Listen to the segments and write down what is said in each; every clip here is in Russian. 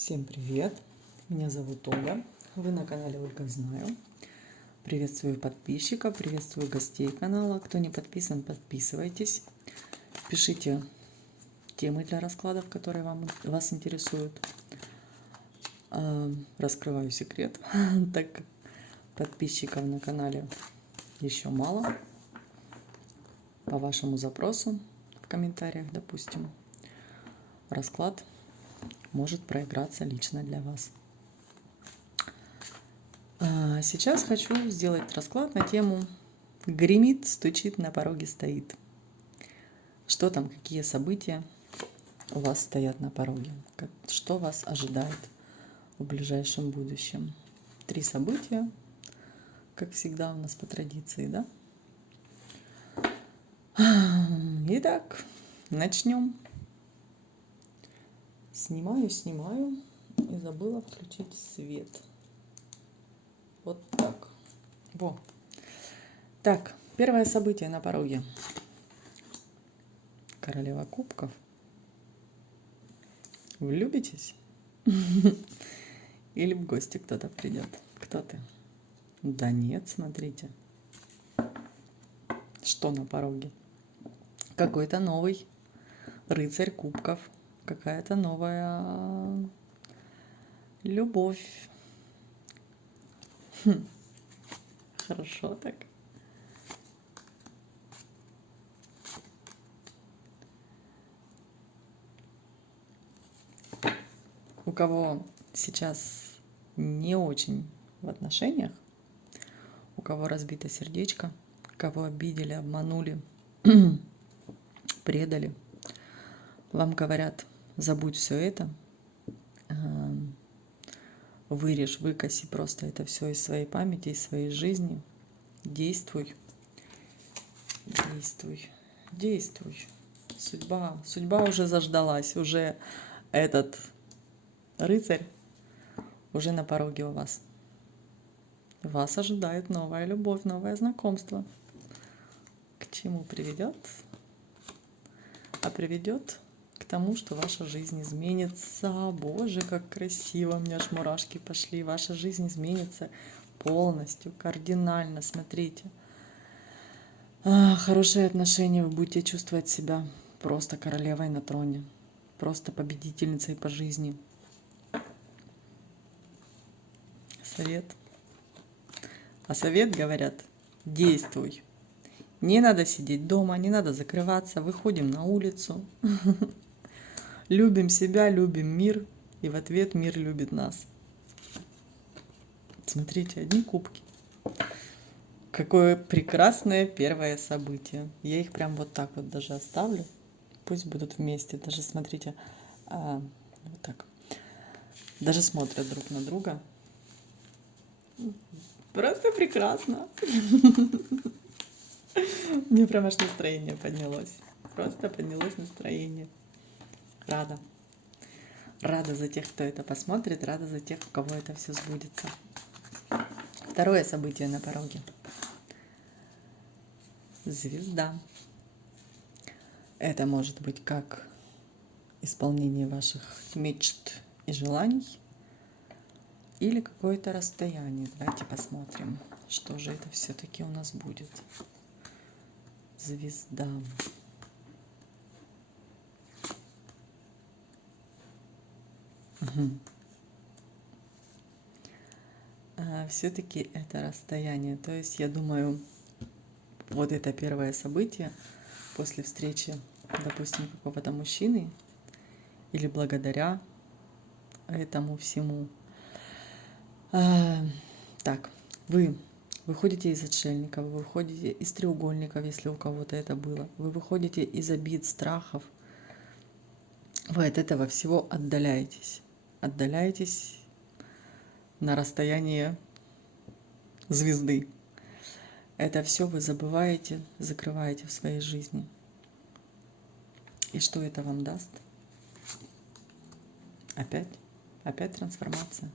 Всем привет! Меня зовут Ольга. Вы на канале Ольга Знаю. Приветствую подписчиков, приветствую гостей канала. Кто не подписан, подписывайтесь. Пишите темы для раскладов, которые вас интересуют. Раскрываю секрет, так как подписчиков на канале еще мало. По вашему запросу в комментариях, допустим, расклад может проиграться лично для вас. Сейчас хочу сделать расклад на тему «Гремит, стучит, на пороге стоит». Что там, какие события у вас стоят на пороге? Что вас ожидает в ближайшем будущем? 3 события, как всегда у нас по традиции, да? Итак, начнем. Снимаю и забыла включить свет. Вот так. Во. Так, первое событие на пороге. Королева кубков. Влюбитесь? Или в гости кто-то придет? Кто ты? Да нет, смотрите. Что на пороге? Какой-то новый рыцарь кубков. Какая-то новая любовь. Хорошо так. У кого сейчас не очень в отношениях, у кого разбито сердечко, кого обидели, обманули, предали, вам говорят: забудь все это, вырежь, выкоси просто это все из своей памяти, из своей жизни, действуй, действуй, действуй. Судьба уже заждалась, уже этот рыцарь уже на пороге у вас. Вас ожидает новая любовь, новое знакомство. К чему приведет? А приведет к тому, что ваша жизнь изменится. Боже, как красиво, у меня аж мурашки пошли. Ваша жизнь изменится полностью, кардинально. Смотрите. Хорошие отношения, вы будете чувствовать себя просто королевой на троне, просто победительницей по жизни. Совет. А совет, говорят, действуй. Не надо сидеть дома, не надо закрываться, выходим на улицу. Любим себя, любим мир, и в ответ мир любит нас. Смотрите, одни кубки. Какое прекрасное первое событие. Я их прям вот так вот даже оставлю. Пусть будут вместе. Даже смотрите, вот так. Даже смотрят друг на друга. Просто прекрасно. Мне прям аж настроение поднялось. Просто поднялось настроение. Рада. Рада за тех, кто это посмотрит. Рада за тех, у кого это все сбудется. Второе событие на пороге. Звезда. Это может быть как исполнение ваших мечт и желаний, или какое-то расстояние. Давайте посмотрим, что же это все-таки у нас будет. Звезда. Все-таки это расстояние. То есть, я думаю, вот это первое событие после встречи, допустим, какого-то мужчины, или благодаря этому всему. Так, вы выходите из отшельников, вы выходите из треугольников, если у кого-то это было. Вы выходите из обид, страхов. Вы от этого всего отдаляетесь. Отдаляетесь на расстояние звезды. Это все вы забываете, закрываете в своей жизни. И что это вам даст? Опять трансформация.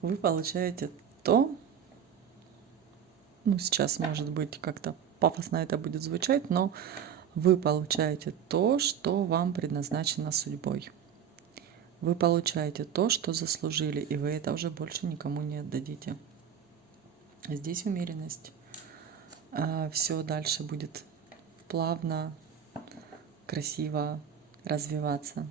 Вы получаете то, Ну, сейчас, может быть, как-то пафосно это будет звучать, но вы получаете то, что вам предназначено судьбой. Вы получаете то, что заслужили, и вы это уже больше никому не отдадите. Здесь умеренность. Все дальше будет плавно, красиво развиваться.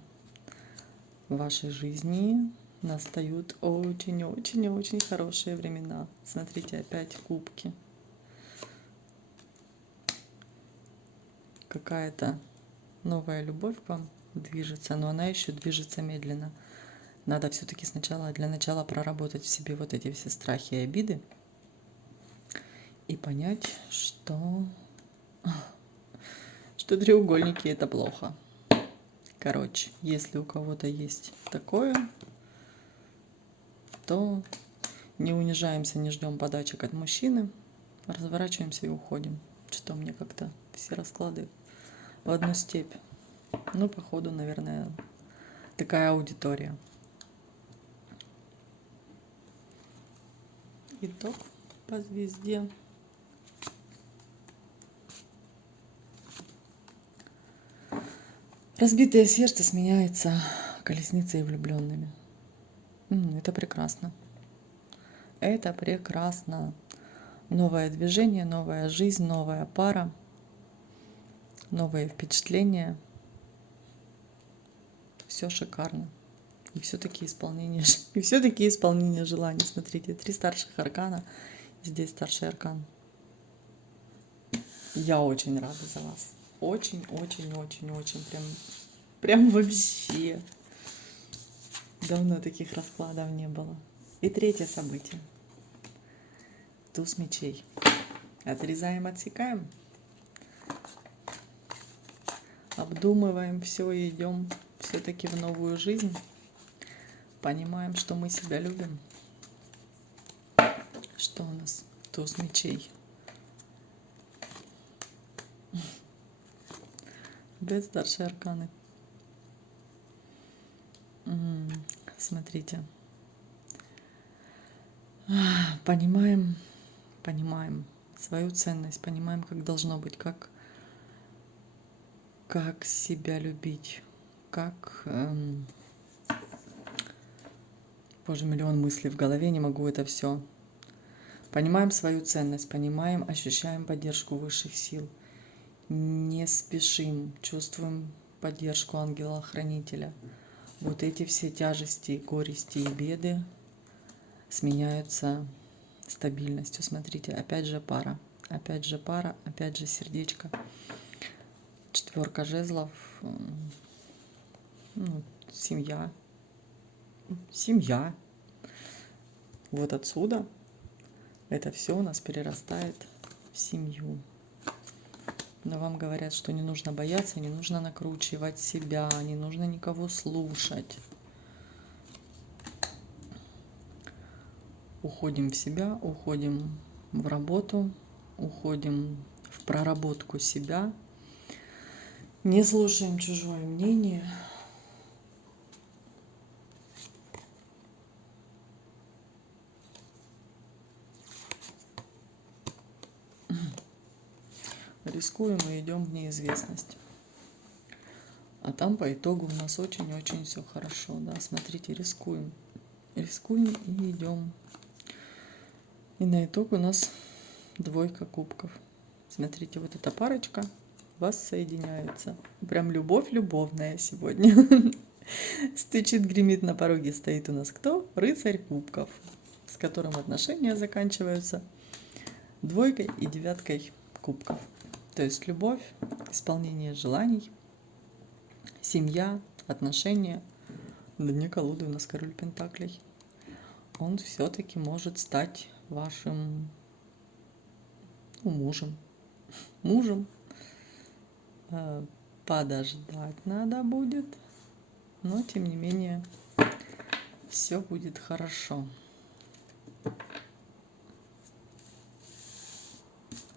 В вашей жизни настают очень-очень-очень хорошие времена. Смотрите, опять кубки. Какая-то новая любовь к вам движется, но она еще движется медленно. Надо все-таки сначала, для начала проработать в себе вот эти все страхи и обиды и понять, что треугольники это плохо. Короче, если у кого-то есть такое, то не унижаемся, не ждем подачек от мужчины, разворачиваемся и уходим. Что мне как-то все расклады в одну степь. Ну, походу, наверное, такая аудитория. Итог по звезде. Разбитое сердце сменяется колесницей и влюбленными. Это прекрасно. Это прекрасно. Новое движение, новая жизнь, новая пара, новые впечатления. Все шикарно. И все-таки исполнение желаний. Смотрите, 3 старших аркана. Здесь старший аркан. Я очень рада за вас. Очень-очень-очень-очень. Прям вообще. Давно таких раскладов не было. И третье событие. Туз мечей. Отрезаем, отсекаем. Обдумываем все и идем все-таки в новую жизнь. Понимаем, что мы себя любим. Что у нас? Туз мечей. Опять старшие арканы. Смотрите. Понимаем свою ценность, понимаем, как должно быть, как себя любить, как... Боже, миллион мыслей в голове, не могу это все. Понимаем свою ценность, понимаем, ощущаем поддержку высших сил. Не спешим, чувствуем поддержку ангела-хранителя. Вот эти все тяжести, горести и беды сменяются стабильностью. Смотрите, опять же пара, опять же пара, опять же сердечко. 4 жезлов, семья. Вот отсюда это все у нас перерастает в семью. Но вам говорят, что не нужно бояться, не нужно накручивать себя, не нужно никого слушать. Уходим в себя, уходим в работу, уходим в проработку себя. Не слушаем чужое мнение. Рискуем и идем в неизвестность. А там по итогу у нас очень-очень все хорошо. Да? Смотрите, рискуем. Рискуем и идем. И на итог у нас 2 кубков. Смотрите, вот эта парочка вас соединяется. Прям любовь любовная сегодня. Стучит, гремит, на пороге стоит у нас кто? Рыцарь кубков, с которым отношения заканчиваются 2 и 9 кубков. То есть любовь, исполнение желаний, семья, отношения. На дне колоды у нас король пентаклей. Он все-таки может стать вашим мужем. Подождать надо будет, но тем не менее все будет хорошо.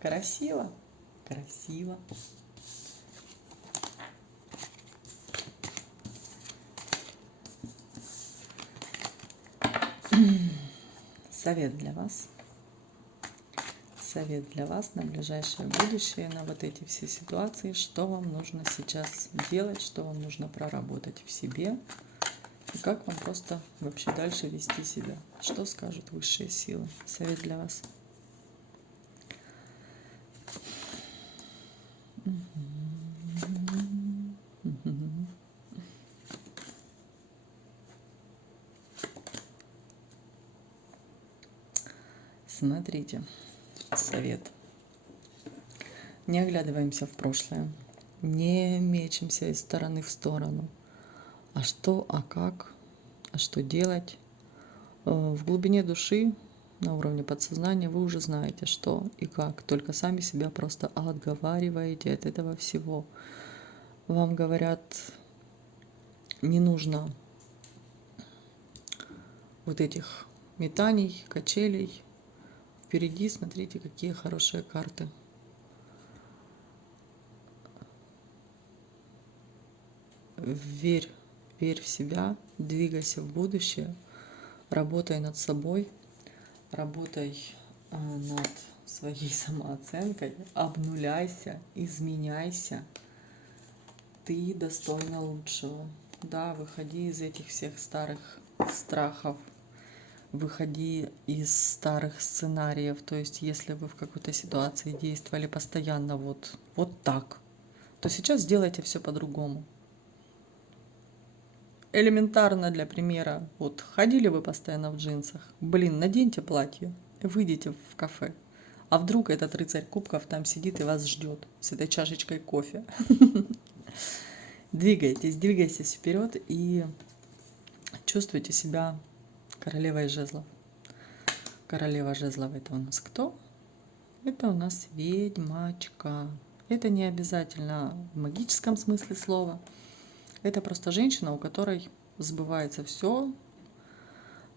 Красиво? Красиво. Совет для вас. совет для вас на ближайшее будущее, на вот эти все ситуации, что вам нужно сейчас делать, что вам нужно проработать в себе, и как вам просто вообще дальше вести себя. Что скажут высшие силы? Совет для вас. Смотрите, совет. Не оглядываемся в прошлое, не мечемся из стороны в сторону. А что, а как, а что делать? В глубине души, на уровне подсознания вы уже знаете, что и как, только сами себя просто отговариваете от этого всего. Вам говорят, не нужно вот этих метаний, качелей. Впереди, смотрите, какие хорошие карты. Верь в себя, двигайся в будущее, работай над собой, работай над своей самооценкой, обнуляйся, изменяйся. Ты достойна лучшего. Да, выходи из этих всех старых страхов, выходи из старых сценариев. То есть, если вы в какой-то ситуации действовали постоянно вот так, то сейчас сделайте все по-другому. Элементарно для примера. Вот ходили вы постоянно в джинсах. Блин, наденьте платье, выйдите в кафе. А вдруг этот рыцарь кубков там сидит и вас ждет с этой чашечкой кофе. Двигайтесь вперед и чувствуйте себя королевой жезлов. Королева жезлов — это у нас кто? Это у нас ведьмачка. Это не обязательно в магическом смысле слова. Это просто женщина, у которой сбывается все,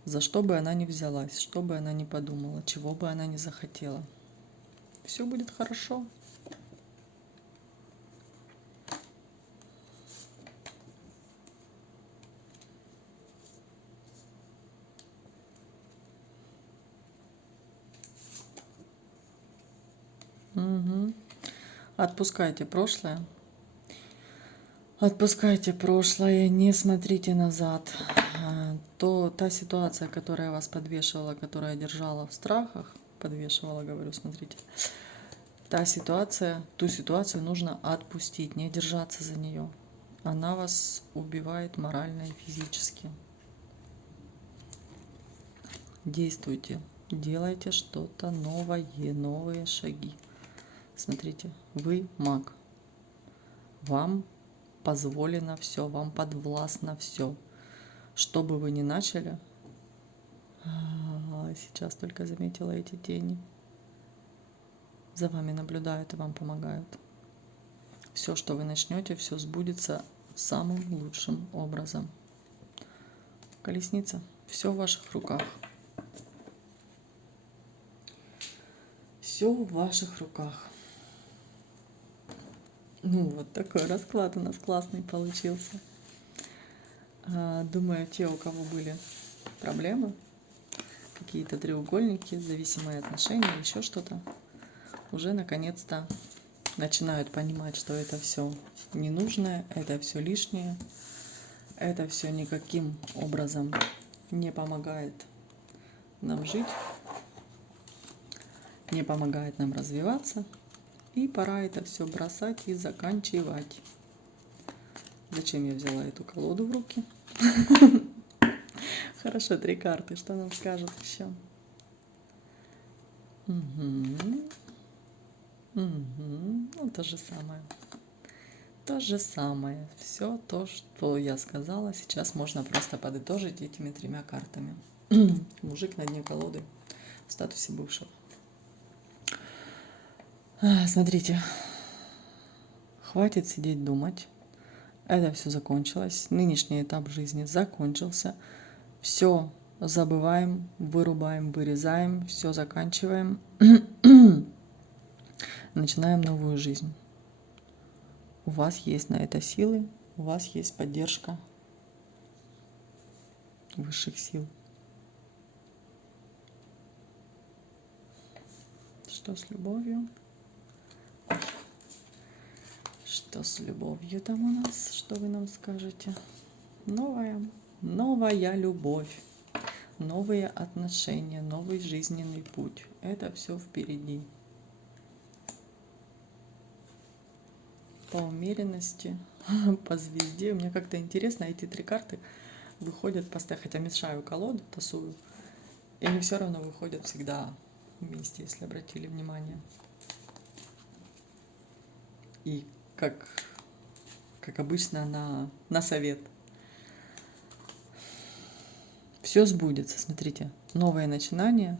за что бы она ни взялась, что бы она ни подумала, чего бы она ни захотела. Все будет хорошо. Угу. Отпускайте прошлое. Отпускайте прошлое, не смотрите назад. Та ситуация, которая вас подвешивала, которая держала в страхах, подвешивала, говорю, смотрите, ту ситуацию нужно отпустить, не держаться за нее. Она вас убивает морально и физически. Действуйте, делайте что-то новое, новые шаги. Смотрите, вы маг. Вам позволено все, вам подвластно все. Что бы вы ни начали, сейчас только заметила эти тени. За вами наблюдают и вам помогают. Все, что вы начнете, все сбудется самым лучшим образом. Колесница, все в ваших руках. Все в ваших руках. Ну, вот такой расклад у нас классный получился. Думаю, те, у кого были проблемы, какие-то треугольники, зависимые отношения, еще что-то, уже наконец-то начинают понимать, что это все ненужное, это все лишнее, это все никаким образом не помогает нам жить, не помогает нам развиваться, и пора это все бросать и заканчивать. Зачем я взяла эту колоду в руки? Хорошо, 3 карты. Что нам скажут еще? Ну, то же самое. То же самое. Все то, что я сказала, сейчас можно просто подытожить этими 3 картами. Мужик на дне колоды в статусе бывшего. Смотрите. Хватит сидеть думать. Это все закончилось. Нынешний этап жизни закончился. Все забываем, вырубаем, вырезаем, все заканчиваем. Начинаем новую жизнь. У вас есть на это силы, у вас есть поддержка высших сил. Что с любовью? Что с любовью там у нас? Что вы нам скажете? Новая любовь, новые отношения, новый жизненный путь. Это все впереди. По умеренности, по звезде. Мне как-то интересно, эти три карты выходят постоянно, хотя мешаю колоду, тасую, и они все равно выходят всегда вместе, если обратили внимание. И как обычно на совет. Все сбудется, смотрите. Новое начинание.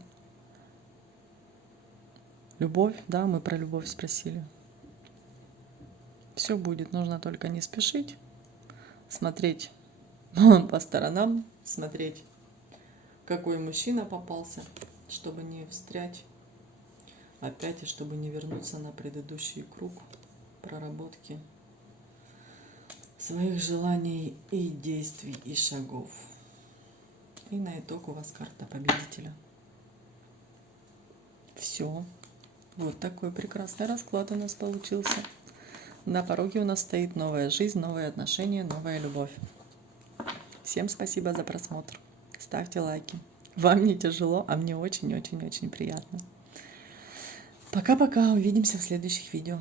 Любовь, да, мы про любовь спросили. Все будет, нужно только не спешить, смотреть по сторонам, смотреть, какой мужчина попался, чтобы не встрять опять и чтобы не вернуться на предыдущий круг проработки своих желаний и действий и шагов. И на итог у вас карта победителя. Все. Вот такой прекрасный расклад у нас получился. На пороге у нас стоит новая жизнь, новые отношения, новая любовь. Всем спасибо за просмотр. Ставьте лайки. Вам не тяжело, а мне очень-очень-очень приятно. Пока-пока. Увидимся в следующих видео.